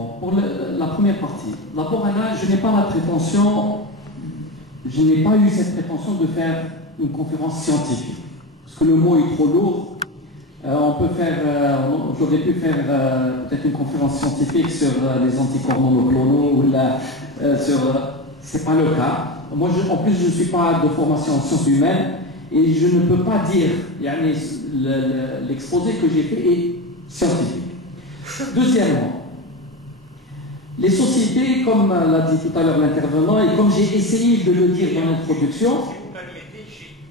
Bon, pour la première partie. D'abord, Anna, je n'ai pas la prétention, je n'ai pas eu cette prétention de faire une conférence scientifique. Parce que le mot est trop lourd. On peut faire, j'aurais pu faire peut-être une conférence scientifique sur les anticorps monoclonaux ou c'est pas le cas. Moi, en plus, je ne suis pas de formation en sciences humaines et je ne peux pas dire, l'exposé que j'ai fait est scientifique. Deuxièmement, les sociétés, comme l'a dit tout à l'heure l'intervenant, et comme j'ai essayé de le dire dans l'introduction, si vous permettez,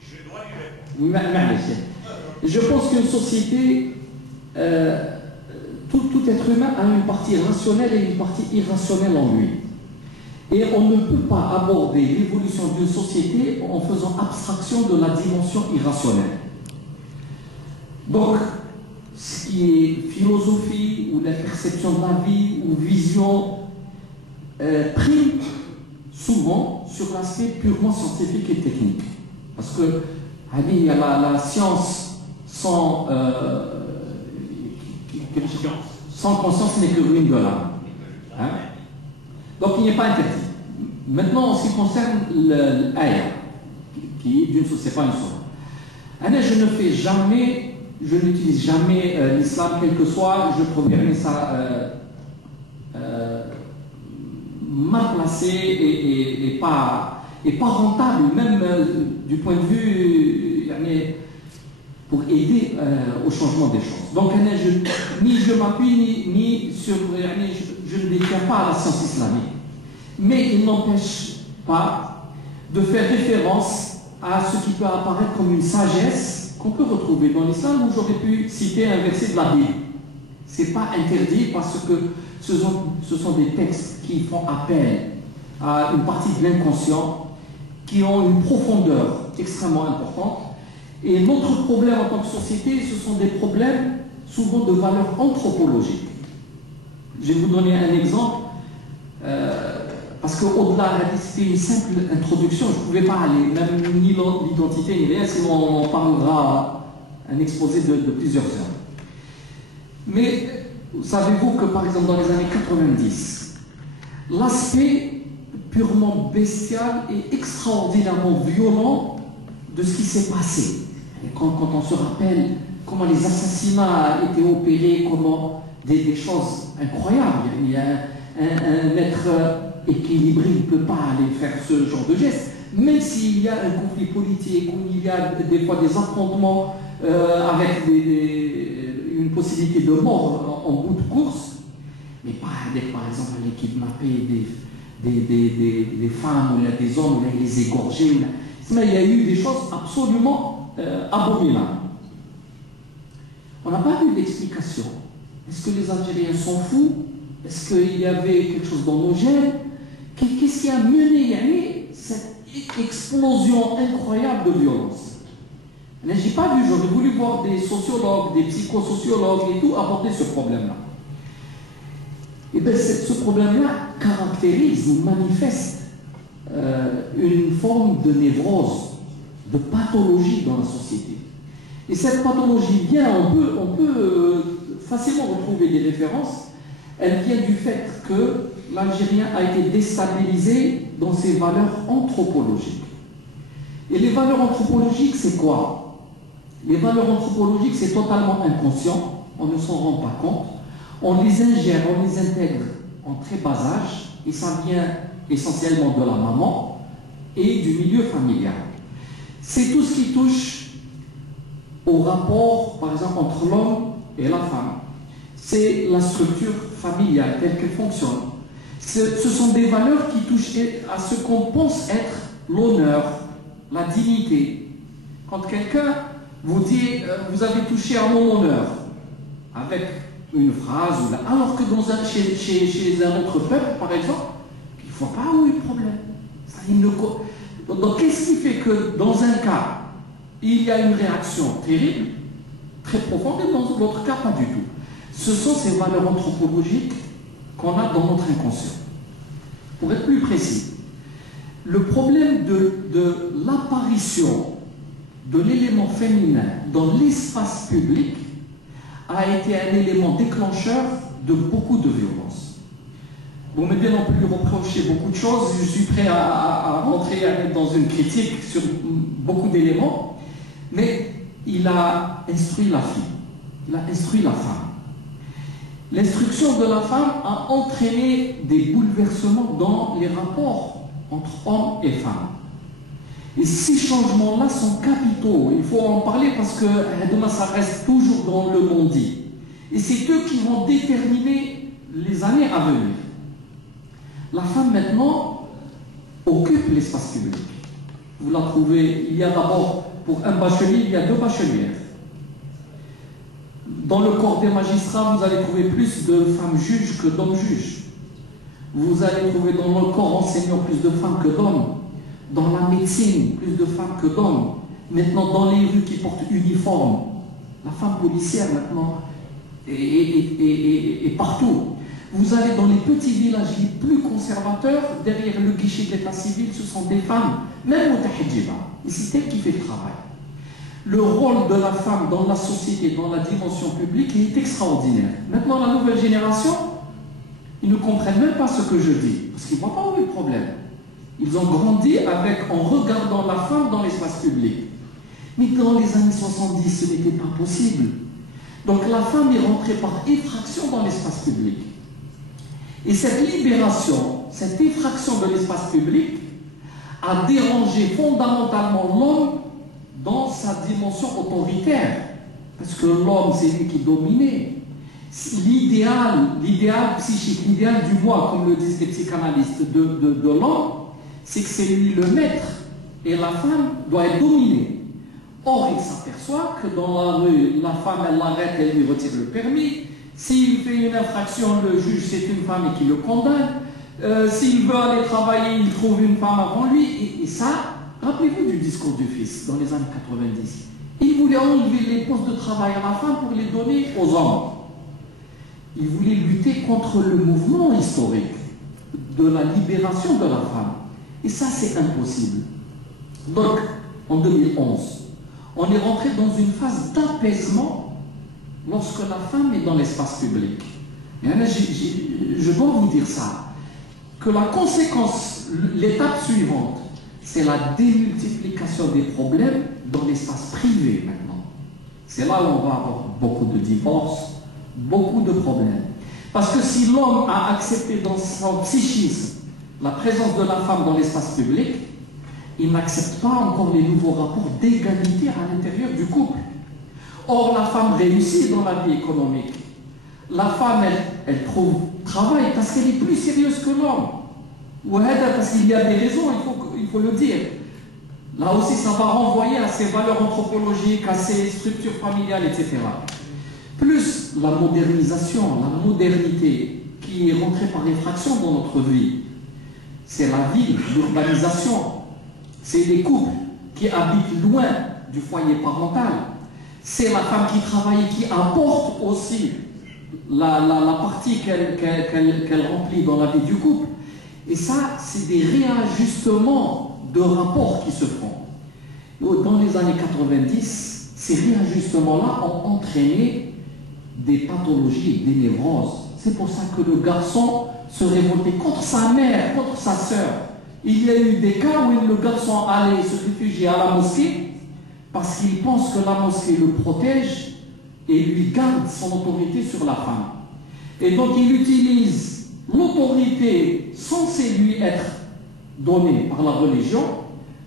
je dois lui répondre. Je pense qu'une société, tout être humain a une partie rationnelle et une partie irrationnelle en lui. Et on ne peut pas aborder l'évolution d'une société en faisant abstraction de la dimension irrationnelle. Donc, ce qui est philosophie ou la perception de la vie ou vision prime souvent sur l'aspect purement scientifique et technique. Parce que il y a la science sans conscience n'est que ruine de l'âme. Hein? Donc il n'est pas interdit. Maintenant, en ce qui concerne l'aya, qui est d'une société, c'est pas une sorte. Je ne fais jamais, je n'utilise jamais l'islam, quel que soit, je trouverais ça mal placé et pas rentable, même du point de vue pour aider au changement des choses. Donc, ni je m'appuie, ni sur, je ne détiens pas à la science islamique. Mais il n'empêche pas de faire référence à ce qui peut apparaître comme une sagesse qu'on peut retrouver dans l'islam, où j'aurais pu citer un verset de la Bible. Ce n'est pas interdit parce que ce sont des textes qui font appel à une partie de l'inconscient, qui ont une profondeur extrêmement importante. Et notre problème en tant que société, ce sont des problèmes souvent de valeur anthropologique. Je vais vous donner un exemple, parce qu'au-delà, c'était une simple introduction, je ne pouvais pas aller, même ni l'identité ni rien, sinon on parlera un exposé de plusieurs heures. Mais savez-vous que par exemple dans les années 90, l'aspect purement bestial et extraordinairement violent de ce qui s'est passé, et quand on se rappelle comment les assassinats étaient opérés, comment des choses incroyables, il y a un être équilibré ne peut pas aller faire ce genre de geste, même s'il y a un conflit politique, où il y a des fois des affrontements avec une possibilité de mort en bout de course, mais pas avec par exemple les kidnappés des femmes ou des hommes, ou les égorger. Mais il y a eu des choses absolument abominables. On n'a pas eu d'explication. Est-ce que les Algériens sont fous? Est-ce qu'il y avait quelque chose dans nos gènes? Qu'est-ce qui a mené cette explosion incroyable de violence? Je n'ai pas vu, j'aurais voulu voir des sociologues, des psychosociologues et tout aborder ce problème-là. Et bien ce problème-là caractérise ou manifeste une forme de névrose, de pathologie dans la société. Et cette pathologie vient, on peut facilement retrouver des références, elle vient du fait que l'Algérien a été déstabilisé dans ses valeurs anthropologiques. Et les valeurs anthropologiques, c'est quoi? Les valeurs anthropologiques, c'est totalement inconscient, on ne s'en rend pas compte, on les ingère, on les intègre en très bas âge, et ça vient essentiellement de la maman et du milieu familial. C'est tout ce qui touche au rapport, par exemple, entre l'homme et la femme. C'est la structure familiale telle qu'elle fonctionne. Ce sont des valeurs qui touchent à ce qu'on pense être l'honneur, la dignité. Quand quelqu'un vous dit « vous avez touché à mon honneur », avec une phrase, alors que chez un autre peuple, par exemple, il ne faut pas où est le problème. Donc qu'est-ce qui fait que dans un cas, il y a une réaction terrible, très profonde, et dans l'autre cas, pas du tout. Ce sont ces valeurs anthropologiques qu'on a dans notre inconscient. Pour être plus précis, le problème de l'apparition de l'élément féminin dans l'espace public a été un élément déclencheur de beaucoup de violences. Bon, mais bien, on peut lui reprocher beaucoup de choses. Je suis prêt à rentrer dans une critique sur beaucoup d'éléments. Mais il a instruit la fille. Il a instruit la femme. L'instruction de la femme a entraîné des bouleversements dans les rapports entre hommes et femmes. Et ces changements-là sont capitaux. Il faut en parler parce que demain, ça reste toujours dans le monde-dit. Et c'est eux qui vont déterminer les années à venir. La femme, maintenant, occupe l'espace public. Vous la trouvez, il y a d'abord, pour un bachelier, il y a 2 bachelières. Dans le corps des magistrats, vous allez trouver plus de femmes juges que d'hommes juges. Vous allez trouver dans le corps enseignant plus de femmes que d'hommes. Dans la médecine, plus de femmes que d'hommes. Maintenant, dans les rues qui portent uniforme, la femme policière, maintenant, est partout. Vous allez dans les petits villages les plus conservateurs, derrière le guichet de l'état civil, ce sont des femmes, même au tahidjiba. Et c'est elle qui fait le travail. Le rôle de la femme dans la société, dans la dimension publique, est extraordinaire. Maintenant, la nouvelle génération, ils ne comprennent même pas ce que je dis, parce qu'ils ne voient pas où est le problème. Ils ont grandi en regardant la femme dans l'espace public. Mais dans les années 70, ce n'était pas possible. Donc la femme est rentrée par effraction dans l'espace public. Et cette libération, cette effraction de l'espace public a dérangé fondamentalement l'homme dans sa dimension autoritaire. Parce que l'homme, c'est lui qui dominait. L'idéal psychique, l'idéal du moi, comme le disent les psychanalystes, de l'homme, c'est que c'est lui le maître et la femme doit être dominée. Or, il s'aperçoit que dans la rue, la femme, elle l'arrête, elle lui retire le permis. S'il fait une infraction, le juge, c'est une femme et qui le condamne. S'il veut aller travailler, il trouve une femme avant lui. Et ça, rappelez-vous du discours du fils dans les années 90. Il voulait enlever les postes de travail à la femme pour les donner aux hommes. Il voulait lutter contre le mouvement historique de la libération de la femme. Et ça, c'est impossible. Donc, en 2011, on est rentré dans une phase d'apaisement lorsque la femme est dans l'espace public. Et là, je dois vous dire ça, que la conséquence, l'étape suivante, c'est la démultiplication des problèmes dans l'espace privé maintenant. C'est là où on va avoir beaucoup de divorces, beaucoup de problèmes. Parce que si l'homme a accepté dans son psychisme la présence de la femme dans l'espace public, il n'accepte pas encore les nouveaux rapports d'égalité à l'intérieur du couple. Or, la femme réussit dans la vie économique. La femme, elle trouve travail parce qu'elle est plus sérieuse que l'homme. Ou parce qu'il y a des raisons, il faut le dire. Là aussi, ça va renvoyer à ses valeurs anthropologiques, à ses structures familiales, etc. Plus la modernisation, la modernité qui est rentrée par effraction dans notre vie. C'est la ville, l'urbanisation. C'est les couples qui habitent loin du foyer parental. C'est la femme qui travaille et qui apporte aussi la partie qu'elle remplit dans la vie du couple. Et ça, c'est des réajustements de rapports qui se font. Dans les années 90, ces réajustements-là ont entraîné des pathologies, des névroses. C'est pour ça que le garçon se révoltait contre sa mère, contre sa sœur. Il y a eu des cas où le garçon allait se réfugier à la mosquée parce qu'il pense que la mosquée le protège et lui garde son autorité sur la femme. Et donc il utilise l'autorité censée lui être donnée par la religion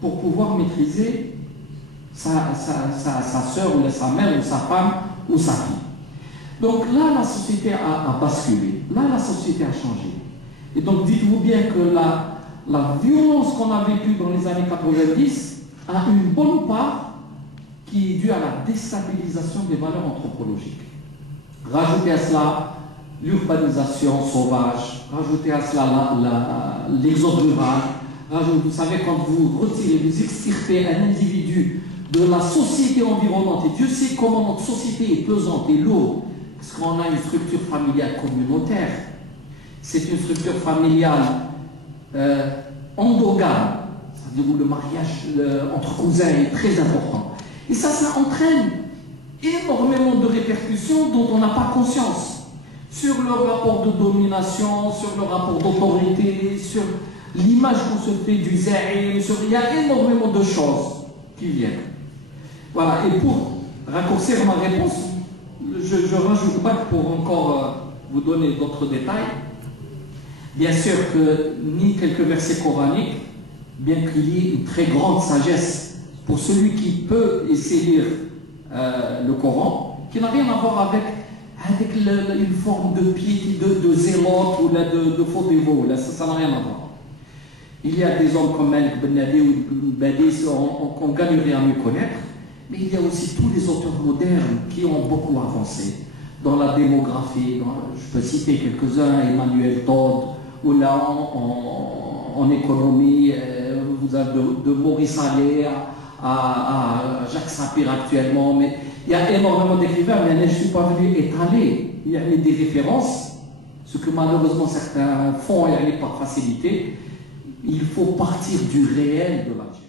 pour pouvoir maîtriser sa sœur ou sa mère ou sa femme ou sa fille. Donc là, la société a basculé. Là, la société a changé. Et donc dites-vous bien que la violence qu'on a vécue dans les années 90 a une bonne part qui est due à la déstabilisation des valeurs anthropologiques. Rajoutez à cela l'urbanisation sauvage, rajoutez à cela l'exode rural. Vous savez, quand vous retirez, vous extirpez un individu de la société environnante, et Dieu sait comment notre société est pesante et lourde, parce qu'on a une structure familiale communautaire. C'est une structure familiale endogame, c'est-à-dire où le mariage entre cousins est très important. Et ça entraîne énormément de répercussions dont on n'a pas conscience sur le rapport de domination, sur le rapport d'autorité, sur l'image qu'on se fait du zaïm, il y a énormément de choses qui viennent. Voilà, et pour raccourcir ma réponse, je ne rajoute pas pour encore vous donner d'autres détails. Bien sûr que ni quelques versets coraniques, bien qu'il y ait une très grande sagesse pour celui qui peut essayer le Coran, qui n'a rien à voir avec une forme de piété, de zélote ou de faux dévots. Ça n'a rien à voir. Il y a des hommes comme Malik Ben Nadi ou Ibn Badis qu'on gagnerait à mieux connaître, mais il y a aussi tous les auteurs modernes qui ont beaucoup avancé dans la démographie. Je peux citer quelques-uns, Emmanuel Todd, ou là en économie, vous avez de Maurice Allais à Jacques Sapir actuellement, mais il y a énormément d'écrivains, mais je ne suis pas venu étaler. Il y a des références, ce que malheureusement certains font, il n'y a pas de facilité. Il faut partir du réel de la vie.